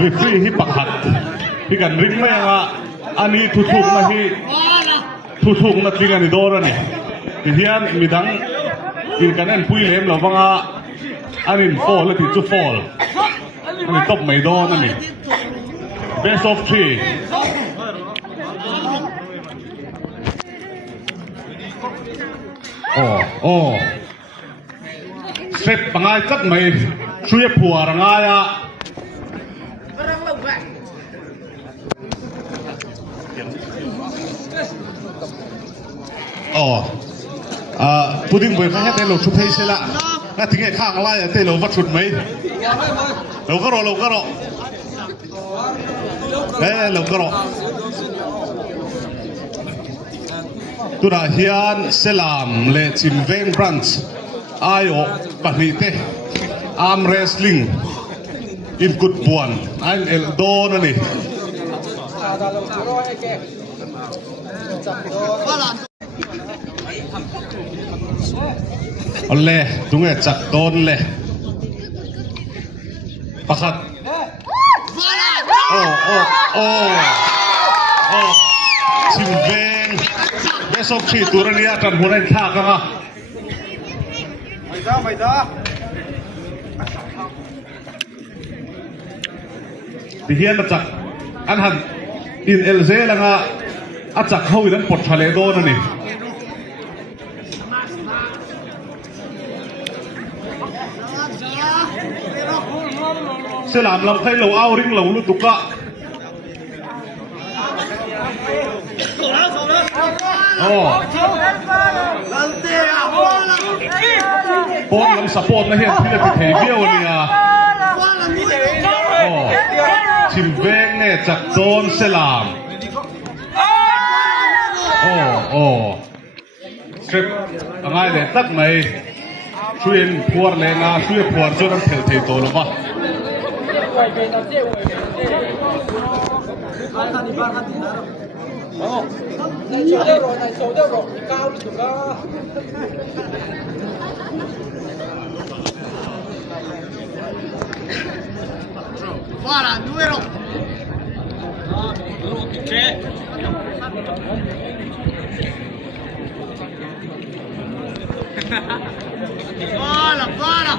รีฟรีที่ปักหัดพี่กันริงไม่ว่าอันนี้ถูกนะที่ถูกนะที่กันนี่โดนนี่ที่เฮียนมีดังกินกันนั่นปุ้ยเลี้ยมเราบ้างอันนี้ฟอลแล้วที่จะฟอลอันนี้ตบไม่โดนนั่นนี่ best of 3โอ้เสร็จปังไงจัดไหมช่วยผัวรังไงพูดถึงเวลาให้เต้นเราชุบให้เสร็จละน่าถึงไอ้ข้างอะไรเต้นเราวัดชุดไหมเราก็รอเราก็รอตุลาเฮียนเซลามเลจิมเวงบรันช์ไอโอปนิเตอาร์มเรสลิงอินกุดบวนไอเอลโดนั่นนี่เอาเลยตรงนี้จักโดนเลยประคัดโอ้จิมเวงเบสอบชีตัวนี้อาจารย์หัวในท่ากันอ่ะไม่ได้ที่เฮียนมาจากอันหันอินเอลเซแล้วก็อาจากเขาอีนั้นปลดทะเลโดนนี่เสลามลำไส้เราเอาริงเราลุตุกะปอนลำสปอนนะเฮียที่เราไปเทเบี้ยวเนี่ยชิมเวงเนี่ยจากโดนเสลามคลิปอะไรเนี่ยตักไหนช่วยพวดเลยนะช่วยพวดจนนั้นเทโตหรือเปล่าPara, número. ¿Qué? Para.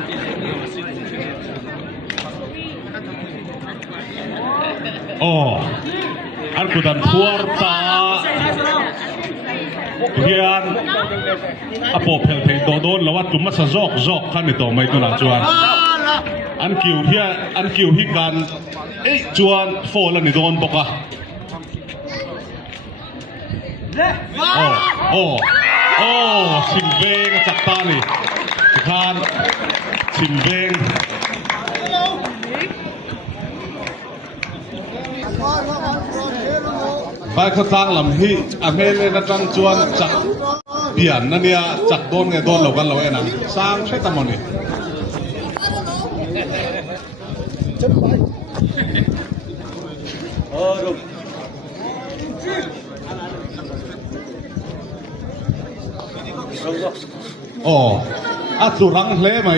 Arkudan puerta. Hian apo pel dodon lawat tumas zok kan ito may to na chuan. An kiu hi kan chuan fall ni don boka. Simbeng sakta ni. Kan simbengไปเขาตั้งลำฮีอเมริกาจังจวนจักเปลี่ยนนั่นเนี่ยจักโดนไงโดนเรากันเราเองนะสร้างใช้ตะมันนี่ตุรังเล่ไหม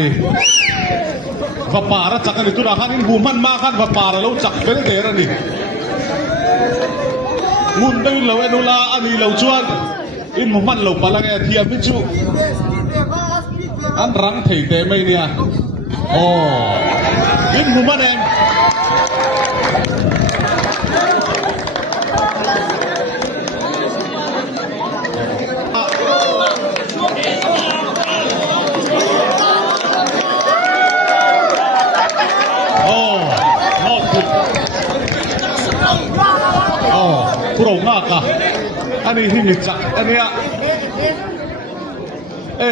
ว่าป่าระจักกันตุรังขันอินบูมันมากขันว่าป่าเราจักเป็นเดรันนี่มุนได้เราเอนุลาอันนี้เราชวนอินมันเราพลังเอทียมพิจูอันรังเทเตไม่เนี่ยอินมันเองพวกเรามากอ่ะอันนี้ที่มิจักอันนี้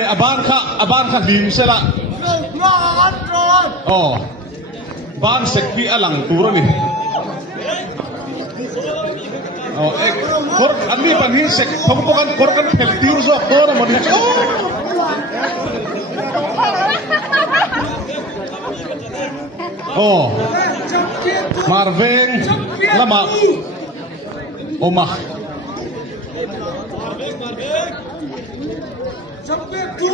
อาบ้านข้าดินเสร็จละบ้านเสกที่อลังตัวนี่คนอันนี้ปัญหาเสกผมบอกกันคนกันเพลติวส์ออกตัวนะมันมาร์เวนละมาOmah. Sampai tu,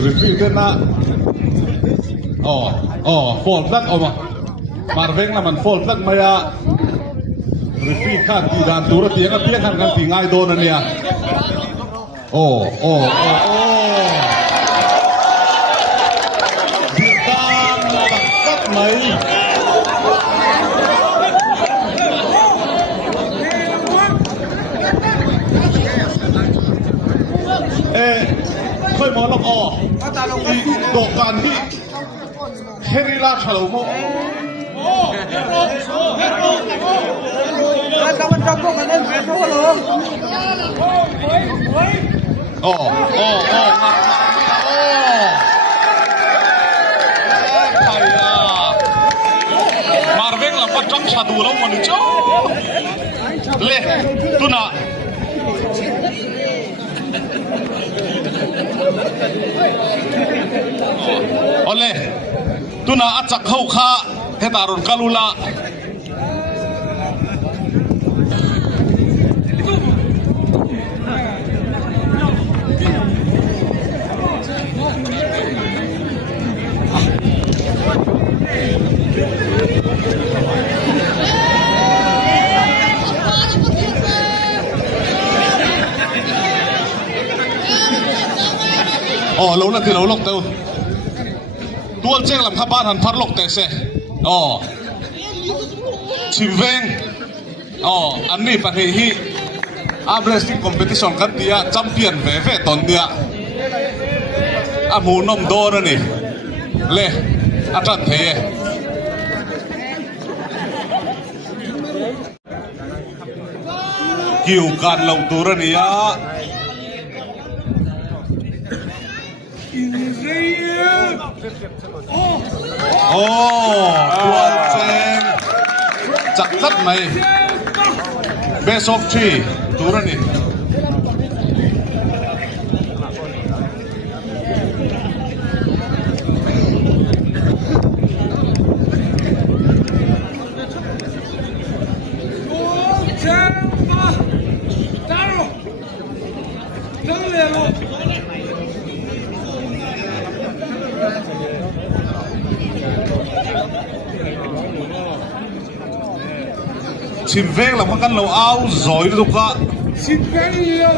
repeat na fault lag oma marveng naman fault lag maya repeat kan ti dan tura ti nga tiang kan ti ngai do na niya bitan takat maiค่อยมองลงที่ดอกการที่เฮริราชาโลโมมาร์เวงหลังก็จังชาดูแล้วมันจ้าเล่ตุน่ะoleh tuna acak khau kha hetarun kalula lâu là thì lâu lộc tao tuôn chêng làm khắp ban hẳn phát lộc tệ xe chìm veng anh đi phải hi wrestling competition kan tia champion ve ton dia mu nom do na ni le atran the kiu kan long tu ra ni ya tuan cheng chak chat mai best of 3 turan ni chim veng là kan lo au zoi du ka chim veng nhiều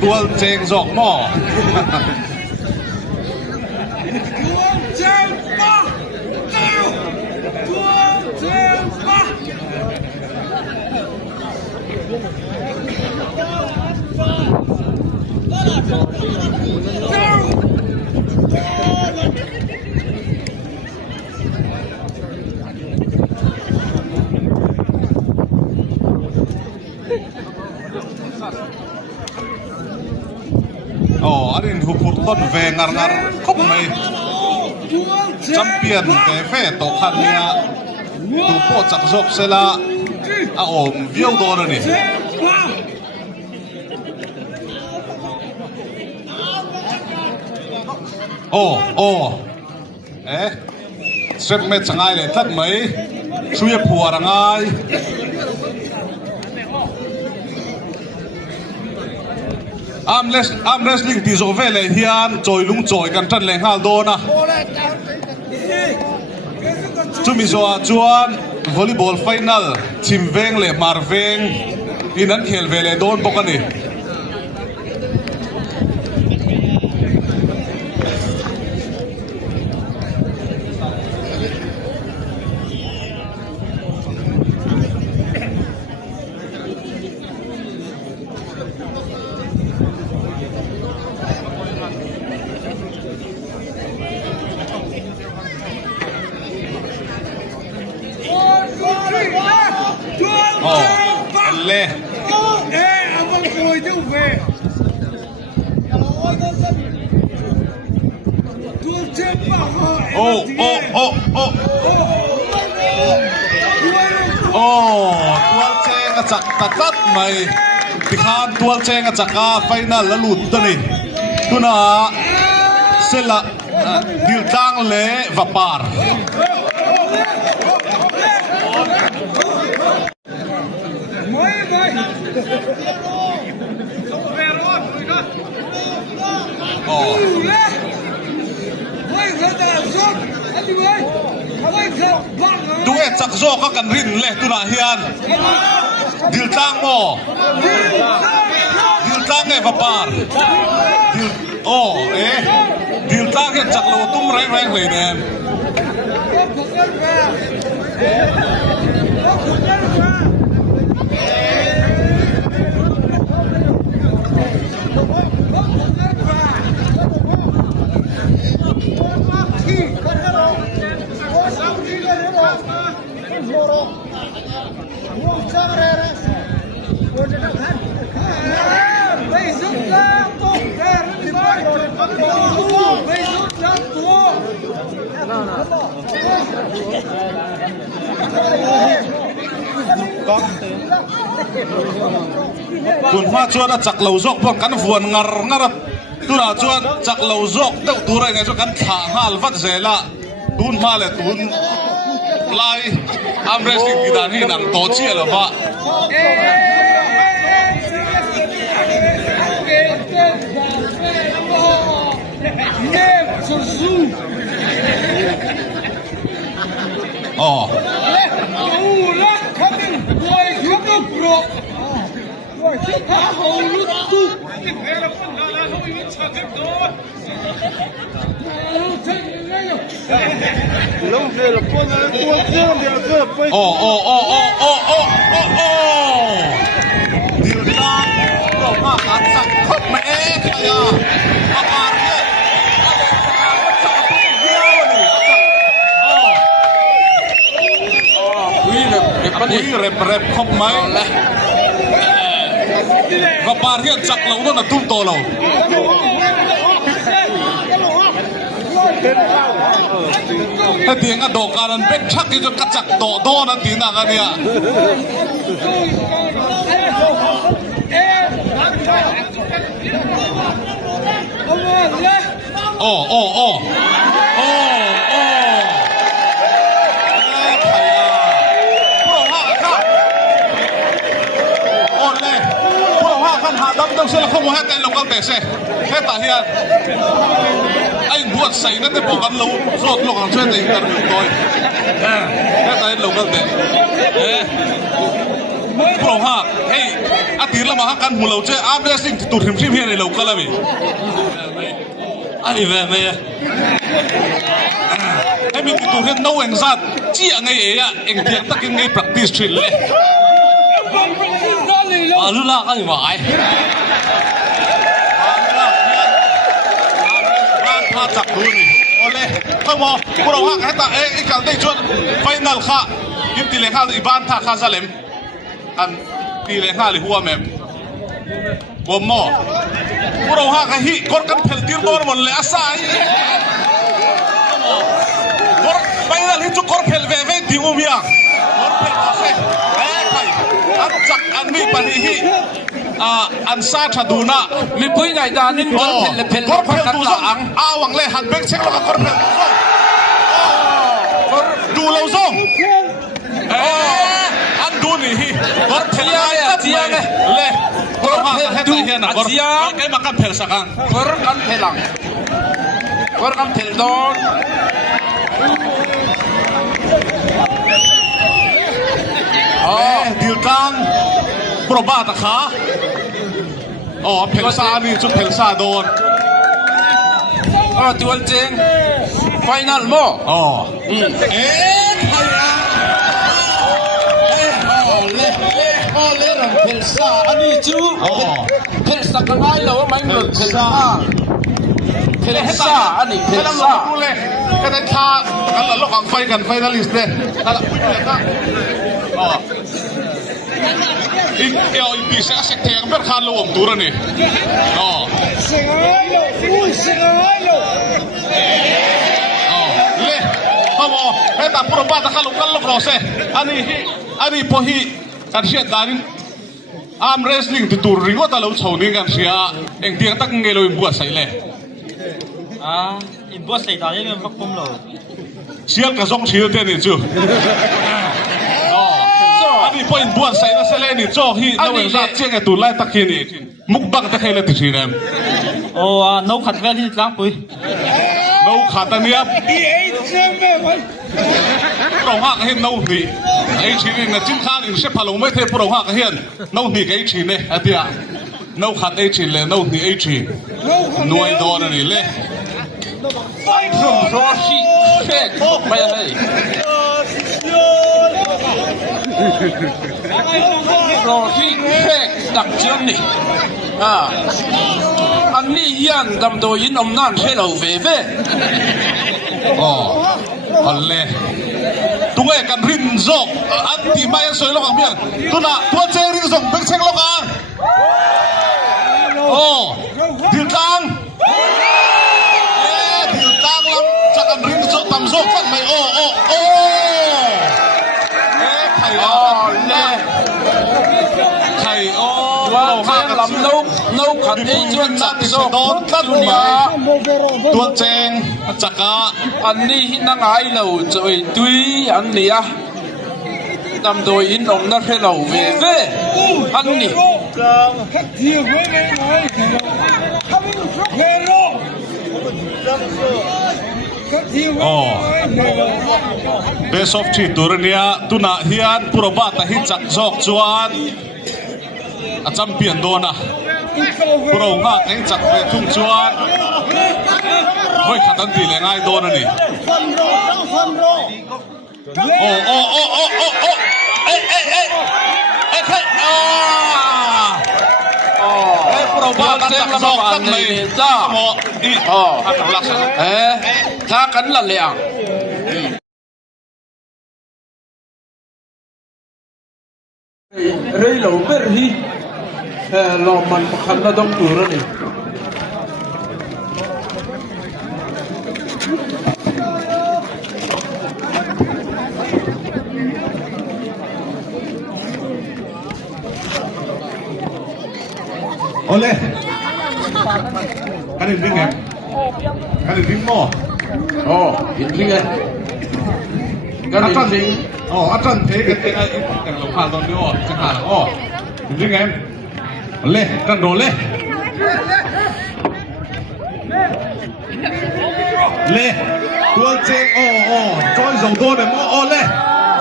tual cheng jok mo arin hupur ton ve ngar khop mai champion te fe to khan nia tu po chak jok sela a om viau do na ni straight match ngai le tlat mai thuye phuar ngai arm wrestling ti zo vele hian choi lung choi kan than le ngal do na chumi zo chuan volleyball final chim veng le mar veng in an khel vele don bokani le abang koi tu ve tu cepat tual cheng a chak takat mai tikhan tual cheng a chaka final la lut tani tuna sela ดิลตังเลวปาร์ดูเอจักโซก็กันรินเลยตุนาเฮียนดิลตังโมดิลตังเลวปาร์ดิลตังเห็นจักโลตุ้มแรงเลยเนี่ยตุนมาชวนจักเหลาจกพวกกันฝวนงัรตุนชวนจักเหลาจกเต้าตัวไรไงชวนกันขาหัลวัดเซละตุนมาเลยตุนไล่อัมเรสิกิดานี่นังโตเชี่ยหรอปะอ๋อดิลตังเรามากันสักคบไม่ใช่ยาอาการเนี่ยคุยเร็บคบไหมก็ปาร์ที่จักเราต้องน่ะตุ้มโตเราถ้าเตียงก็โดการันเป็นชักที่จะกระจักโตโดนั่นตีนักอันเนี้ยโอ้หาดำต้องเสียข้อมูลให้แต่ลงกันแต่เสียให้ตาเฮียไอ้บวชใส่นั่นจะบอกกันเราโสดลงกันช่วยแต่กันตัวให้ตาลงกันแต่พวกเราเฮ้ยอาทิตย์ละมาหักกันหัวเราเจ้าอาเบสซิ่งตุ่มชิมเฮียในเราก็แล้วมั้ยไอ้แม่เมียให้มีตุ่มเฮียน้องเอ็งซัดเจี๊ยไงเอ๋ยเอ็งเทียนตะกินไง practice drill เลยลูกลากกันอยู่ไหมพาจับดูนี่โอเล่เข้ามาพวกเราหักให้ตาไอ้การได้ชวนไฟนัลข้ายิบตีเลยข้าอีบ้านท่าข้าซาเลมอันตีเลยข้าหรือหัวแม่กบหม้อพวกเราหักให้ฮิกดกันเพลตีร์บอลหมดเลยอาศัยกดไฟนัลฮิจุกดเพลเว่ดิวมีอ่ะกดเพลก็เซ่อันจักอันนี้ปนิฮิอันซาชดูนะมีปุ้ยไงดานินกอร์เพลดูซงวังเลยหันเบกเช็คแล้วก็กอร์เพลดูเราซงอันดูนี่ฮิกอร์เพลเจียงเลยกอร์เพลดูเจียงไอ้มากันเพลสักครั้งกอร์กันเพลังกอร์กันเพลดอนดิลตังโปรบาตะขาเพลซานี่ชุดเพลซาโดนตัวจริงไฟนัลโม่เล่รังเพลซาอันนี้จูเพลซากันไงเราไม่เหมือนเพลซาอันนี้เพลซาก็ได้ท่ากันละโลกของไฟกันไฟนัลลิสต์เลยนั่นแหละอีกปีเสียเสกเทียงเป็นคานลมตัวนี่เสียงอะไรลูกเสียงอะไรลูกเล่พ่อหมอให้ตาพูดบ้าตะขาลุกันลูกรอเซ่อันนี้พอฮีการเชียร์ดานินอาร์มเรสลิงตัวริงว่าตาเราชาวนี้กันเชียร์เอ็งเตียงตั้งเงยเราบัวใส่เลยอิน bữa xảy ra những cái phát công rồi siap ka song chiu te ni chu ani point buan sai na sele ni cho hi no wen za cheng e tu lai takini mukbang ta khela ti thinem nấu khát vé thì lắm bụi no khatania He ain't champion. pro ha ka hin no ni ai chi ni na chin khan in se phalong me the pro ha ka hian no ni ka chi ne atia no khat ai chi le no ni ai chi nuai do na ni le From Roshi Fek Mày đây Roshi Fek đặc trưng này anh đi yên đâm đồ yên ông nan sẽ đầu về anh lệ tụi em cần rin rộng anh tìm mai soi lọc hàng miệng tụi nào tụi chơi rin rộng biết xem lọc à điều tăng điều tăng lắm chắc cần rin rộng tầm rộng phần mày thầy lệ thầy Tuan Cheng làm nấu khẩn ấy chuyên chặt đón tất mà Tuan Cheng chặt cả anh đi hít năng ai lầu rồi tuy anh đi à nằm đôi in ông nó sẽ lầu về anh đi Khắc thiêu với mấy người Hello. Khắc thiêu với mấy người best of chi turnia tuna hian puroba ta hi chak jok chuan a champion dona pro nga eng chak ve thung chuan hoi khatan ti le ngai dona ni khai puroba ta chak jok tak mai cha mo i tha cắn là lẹng rơi lẩu bể hi lò mặn khăn nó đông tuổi rồi này ole cái gì em cái gì mò hình riêng cái anh gì anh thế cái lồng khăn rồi nữa chẳng hạn hình em lên trần đồ lên lên Tuan Cheng trôi dòng đô này mò lên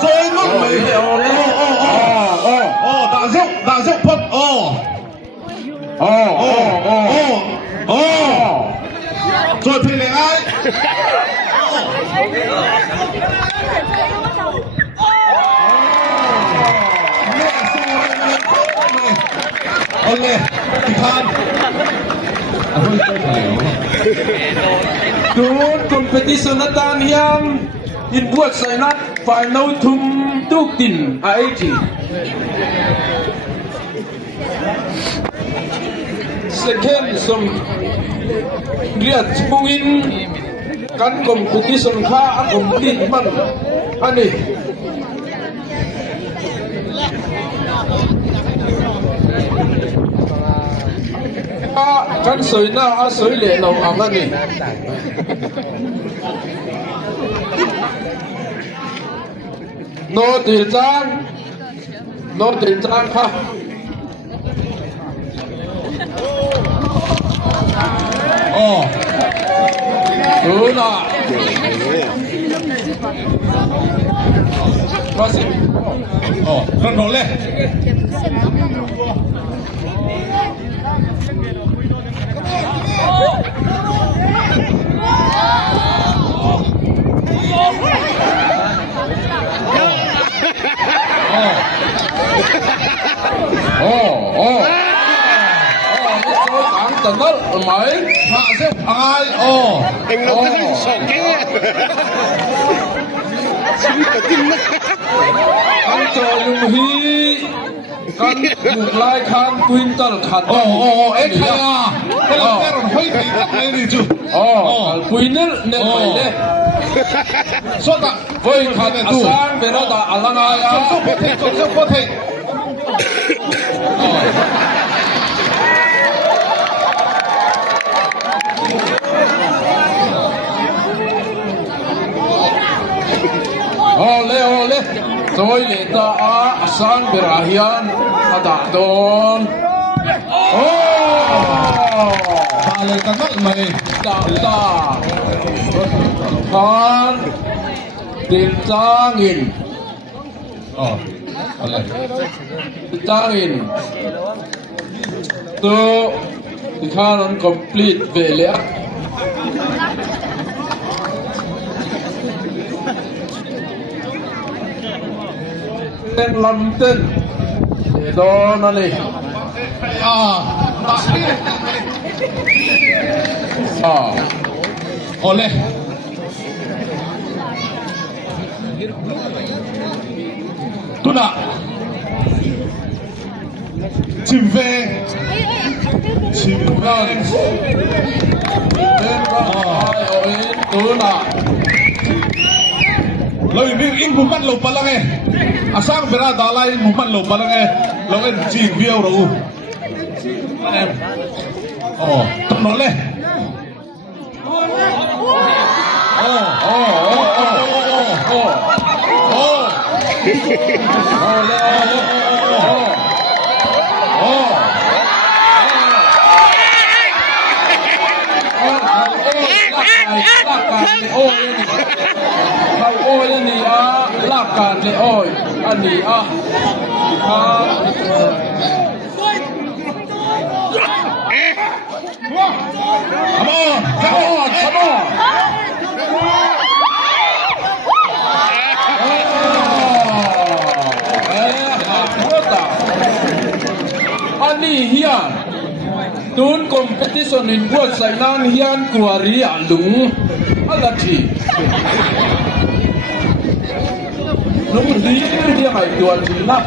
trôi mất mày đã dốc phật rồi thì lại ai Ole Tipan Tuan competition natan hiam in buat sai nat phải nấu thum tuk tin a eji second som riat mungin kan competition kha a compete man ani kan soi na a soi le lo ang ani no til chang kha na masih trần đồ lên tận đó mới hạ xếp ai Anh nó cứ sổ cái anh cho dùng hi kan buộc lại khan twin tal khat ấy khai à cái là cái rồi hơi bị tắc này đi chứ twin net phải đấy số ta với khan asang về đó ta alanga ya số có thể ole Tôi lệ ta Asan Birahian Ada Don Bale tagal mai Ta Khan Tim Tangin ole Tangin Tu Khan on complete Velia Tên London Đó nó này ole tuna chimve Tên Ai Ôi Tu nà loi ning in buman lo palang asang bera dalai buman lo palang lo ji biao ro em tong no le Ôi anh đi lạc cạn để ôi anh đi come on anh đi hiền Tun competition in buat sainan hian kuari alung alati Nung dia ngai tuan sina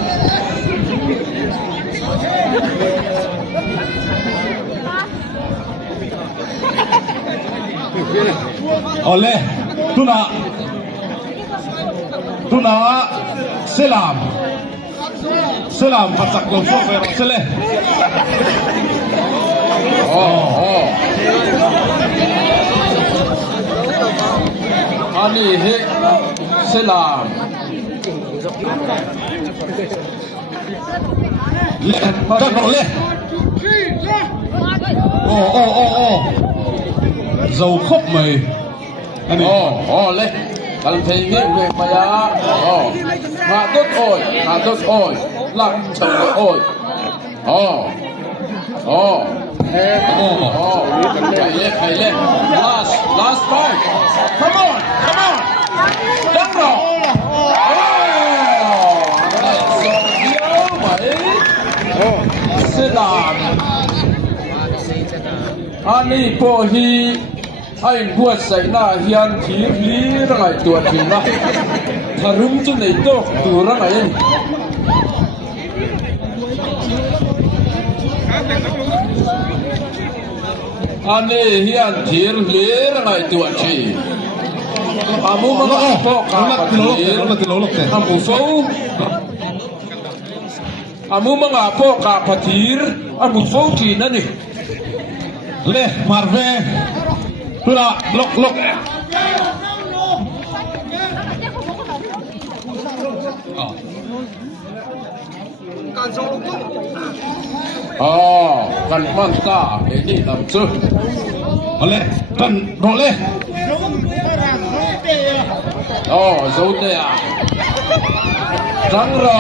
ole tuna selam pasak lo so pero sele Ani he selam le tak ole dầu khốc mày anh le Kalau thấy nghe về mà hạ tốt ôi làm chồng ôi hay lên last fight come on đăng rồi sẽ làm anh po hi anh buat sai na hian thir li rangai tuan hin na tharum chu nei to tu rangai ani hian thir li rangai tuan chi amu ma po ka amu fo amu ma po ka pathir amu fo chi na ni le marve Tuna, look. Kan manta, ini namsu. Oleh, kan boleh. Zote ya. Rangra.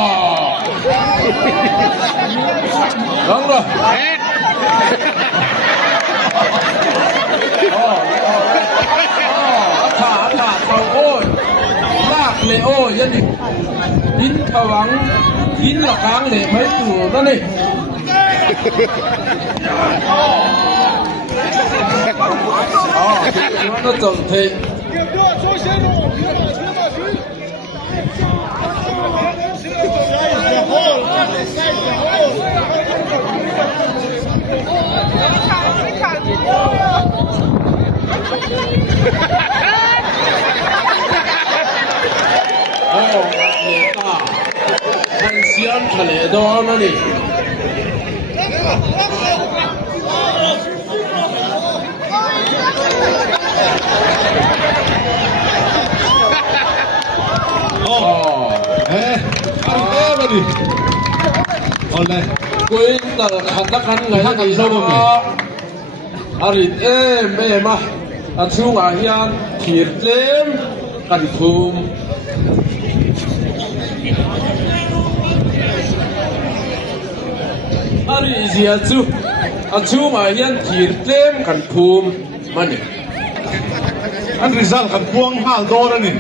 Ôi lạc lệ ôi dân đi in thờ vắng in là kháng để mấy chủ đó đi nó tổng thể anh xiên thằng này đó nó đi ดิเอาเลย กุยตะขัดตะกันไงกันโซบะอาริตแม่มาอาชูงาเฮียนขีดเต็มกันภูมิอาริเสียจูอาชูงาเฮียนขีดเต็มกันภูมิมันนี่ อันริซัลกันพวงห้าดอร์นี่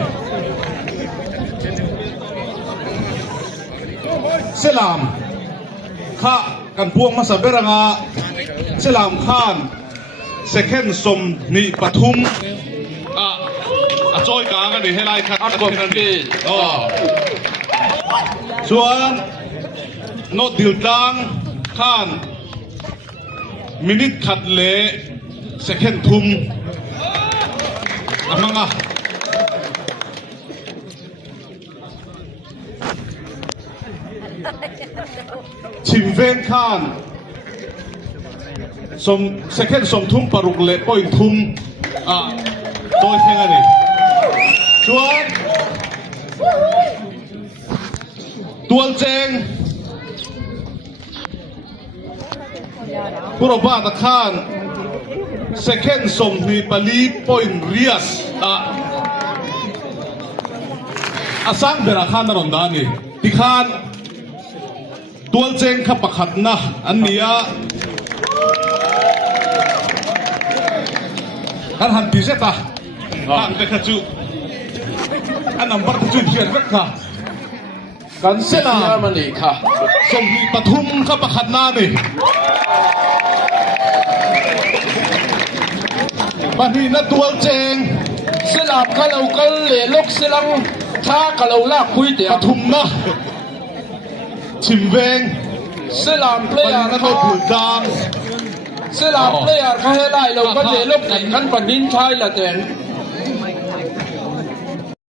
เซลามข้ากันพวงมาสับเบรังอาเซลามข้านเซคันสมนิปทุมจอยกลางกันดิให้ไล่ขัดกันที่นั่นดิส่วนโนดดิลดังข้านมินิขัดเละเซคันทุมมังอ่ะชิมเวนคานสมเซคันด์สมทุ่มปรุกเละปอยทุ่มโดยแค่นี้ส่วนตัวเจงผู้รบบ้าตะคานเซคันด์สมนีปาลีปอยเรียสสังเบราคานนรดานีที่คานตัวเจงขับขัดนะอันนี้อันหันตีเสตาหันเด็กจูอันนั้นบัตรจูเขียนรักค่ะ กันเสียมันนี่ค่ะ สมมีปทุมขับขัดนานี่บัดนี้นะตัวเจง สลับกันเรากันเลยลกสลังท้ากันเราลากคุยเดีย ป ว ทุมนะชิมเวง สลับเพล บัด ย์ นี้นะ เขา ตัวผิวจาง สลับเพลย์เขาให้ได้เราก็เลยลกกันปันดินไทยละแต่